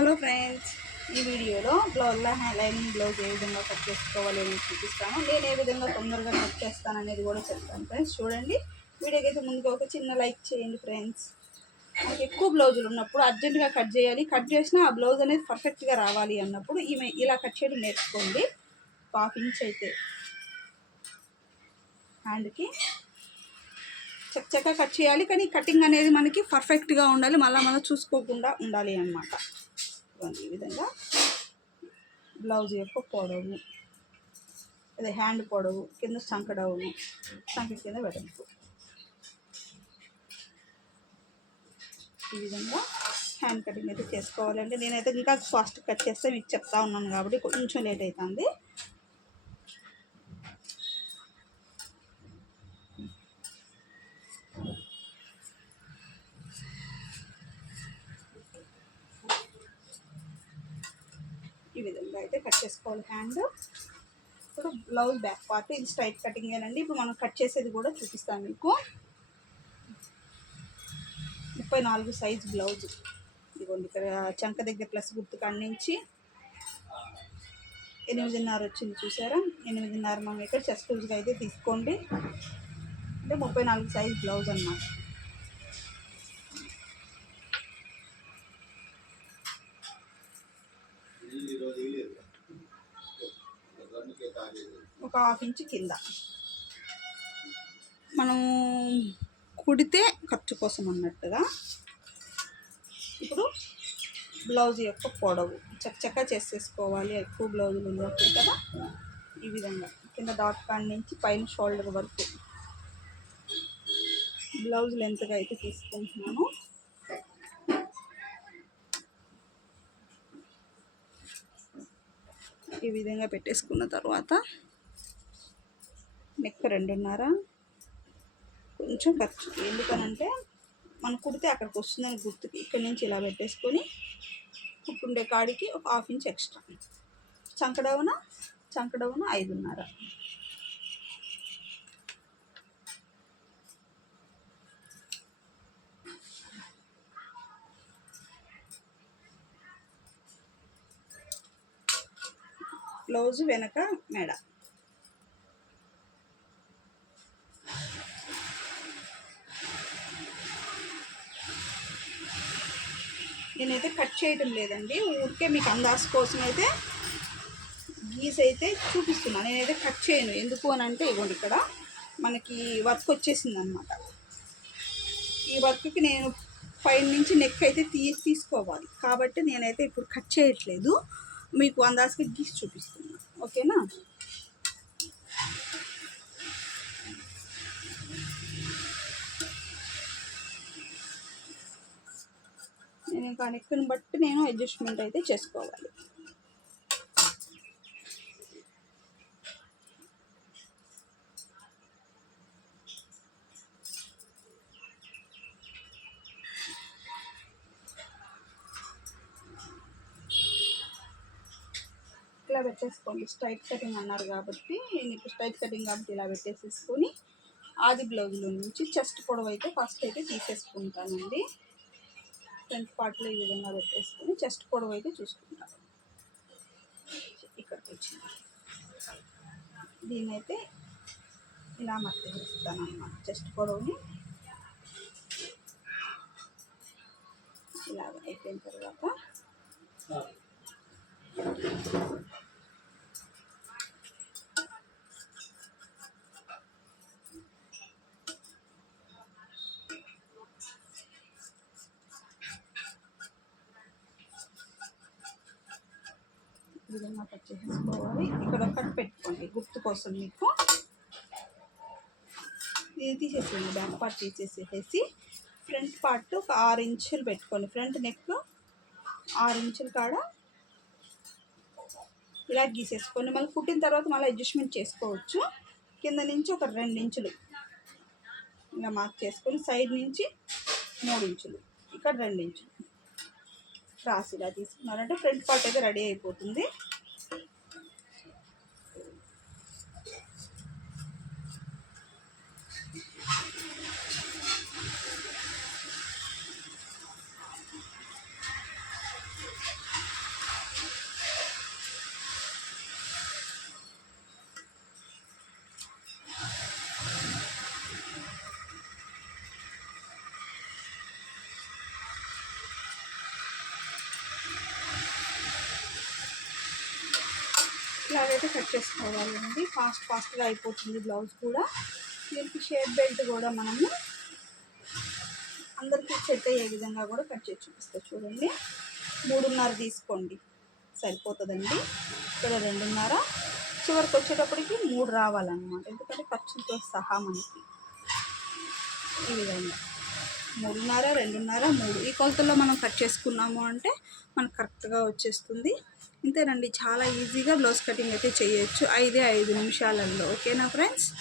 Hello friends ఈ వీడియోలో బ్లౌజ్లో లైనింగ్ బ్లౌజ్ ఏ విధంగా కట్ చేసుకోవాలి అని చూపిస్తాను. నేను ఏ విధంగా తొందరగా కట్ చేస్తాను అనేది కూడా చెప్తాను ఫ్రెండ్స్. చూడండి వీడియోకి అయితే ముందుగా ఒక చిన్న లైక్ చేయండి ఫ్రెండ్స్. మనకి ఎక్కువ బ్లౌజులు ఉన్నప్పుడు అర్జెంటుగా కట్ చేయాలి. కట్ చేసినా ఆ బ్లౌజ్ అనేది పర్ఫెక్ట్గా రావాలి అన్నప్పుడు ఈమె ఇలా కట్ చేయడం నేర్చుకోండి. హాఫ్ ఇంచ్ అయితే. హ్యాండ్కి చక్కగా కట్ చేయాలి. కానీ కటింగ్ అనేది మనకి పర్ఫెక్ట్గా ఉండాలి. మళ్ళీ మళ్ళీ చూసుకోకుండా ఉండాలి అన్నమాట. పెట్టుకోండి ఈ విధంగా. బ్లౌజ్ యొక్క పొడవు అదే హ్యాండ్ పొడవు కింద సంకడవును సంక కింద వెడల్పు. ఈ విధంగా హ్యాండ్ కటింగ్ అయితే చేసుకోవాలంటే నేనైతే ఇంకా ఫాస్ట్ కట్ చేస్తే మీకు చెప్తా ఉన్నాను కాబట్టి కొంచెం లేట్ అవుతుంది. ఈ విధంగా అయితే కట్ చేసుకోవాలి. హ్యాండ్ ఇప్పుడు బ్లౌజ్ బ్యాక్ పార్ట్ ఇది స్ట్రైట్ కటింగ్ అండి ఇప్పుడు మనం కట్ చేసేది కూడా చూపిస్తాను మీకు. ముప్పై నాలుగు సైజ్ బ్లౌజ్ ఇదిగోండి ఇక్కడ చంక దగ్గర ప్లస్ గుర్తు కాడి నుంచి ఎనిమిదిన్నర వచ్చింది చూసారా? ఎనిమిదిన్నర మనం ఇక్కడ చెస్ట్ లూజ్గా అయితే తీసుకోండి. అంటే ముప్పై నాలుగు సైజ్ బ్లౌజ్ అన్నమాట. ఒక హాఫ్ ఇంచ్ కింద. మనం కుడితే ఖర్చు కోసం అన్నట్టుగా. ఇప్పుడు బ్లౌజ్ యొక్క పొడవు. చక్కగా చేసేసుకోవాలి. ఎక్కువ బ్లౌజులు ఉన్నప్పుడు కదా. ఈ విధంగా. కింద డాట్ కాడ్ నుంచి పైన షోల్డర్ వరకు. బ్లౌజ్ లెంత్గా అయితే తీసుకుంటున్నాను. ఈ విధంగా పెట్టేసుకున్న తర్వాత నెక్ రెండున్నర. కొంచెం ఖర్చు. ఎందుకనంటే మనం కుడితే అక్కడికి వస్తుందని గుర్తుకి ఇక్కడి నుంచి ఇలా పెట్టేసుకొని కుట్టుండే కాడికి ఒక హాఫ్ ఇంచ్ ఎక్స్ట్రా. చంకడవున? చంకడవున? ఐదున్నర. బ్లౌజ్ వెనక మెడ. నేనైతే కట్ చేయటం లేదండి. ఊరికే మీకు అందాస్ కోసం అయితే గీస్ అయితే చూపిస్తున్నాను నేనైతే కట్ చేయను. ఎందుకు అని అంటే ఇవ్వండి ఇక్కడ. మనకి వర్క్ వచ్చేసింది అనమాట ఈ వర్క్కి నేను పైన నుంచి నెక్ అయితే తీ తీసుకోవాలి. కాబట్టి నేనైతే ఇప్పుడు కట్ చేయట్లేదు. మీకు అందాజుగా గీసి చూపిస్తున్నాను ఓకేనా? నేను ఇంకా నెక్ని బట్టి నేను అడ్జస్ట్మెంట్ అయితే చేసుకోవాలి. ఇలా పెట్టేసుకోండి. స్ట్రైట్ కటింగ్ అన్నారు కాబట్టి నేను స్ట్రైట్ కటింగ్ కాబట్టి ఇలా పెట్టేసేసుకొని ఆది బ్లౌజ్లో నుంచి చెస్ట్ పొడవు అయితే ఫస్ట్ అయితే తీసేసుకుంటానండి. ఫ్రంట్ పార్ట్లో ఈ విధంగా పెట్టేసుకుని చెస్ట్ పొడవు అయితే చూసుకుంటాను ఇక్కడికి వచ్చింది. అయితే ఇలా మట్టి చేస్తాను అన్నమాట. చెస్ట్ పొడవుని ఇలాగ అయిపోయిన తర్వాత విధంగా కట్ చేసుకోవాలి. ఇక్కడ కట్ పెట్టుకోండి. గుర్తు కోసం మీకు ఇది తీసేసేయండి. బ్యాక్ పార్ట్ తీసేసేసి ఫ్రంట్ పార్ట్ ఒక ఆరు ఇంచులు పెట్టుకోండి. ఫ్రంట్ నెక్ ఆరు ఇంచుల కాడ ఇలా గీసేసుకోండి. మళ్ళీ కుట్టిన తర్వాత మళ్ళీ అడ్జస్ట్మెంట్ చేసుకోవచ్చు. కింద నుంచి ఒక రెండు ఇంచులు ఇలా మార్క్ చేసుకొని సైడ్ నుంచి మూడు ఇంచులు. ఇక్కడ రెండు ఇంచులు. క్రాస్ ఇలా తీసుకున్నారంటే ఫ్రంట్ పార్ట్ అయితే రెడీ అయిపోతుంది. అయితే కట్ చేసుకోవాలండి. ఫాస్ట్ ఫాస్ట్గా అయిపోతుంది బ్లౌజ్ కూడా. దీనికి షేప్ బెల్ట్ కూడా మనము అందరికీ సెట్ అయ్యే విధంగా కూడా కట్ చేసి చూపిస్తా చూడండి. మూడున్నర తీసుకోండి. సరిపోతుందండి. ఇక్కడ రెండున్నర. చివరికి వచ్చేటప్పటికి మూడు రావాలన్నమాట. ఎందుకంటే ఖర్చులతో సహా మనకి ఈ విధంగా. మూడున్నర రెండున్నర మూడు. ఈ కొలతల్లో మనం కట్ చేసుకున్నాము అంటే మనకు కరెక్ట్గా వచ్చేస్తుంది. ఇంతేనండి. చాలా ఈజీగా బ్లౌజ్ కటింగ్ అయితే చేయొచ్చు. ఐదే ఐదు నిమిషాలలో. ఓకేనా ఫ్రెండ్స్?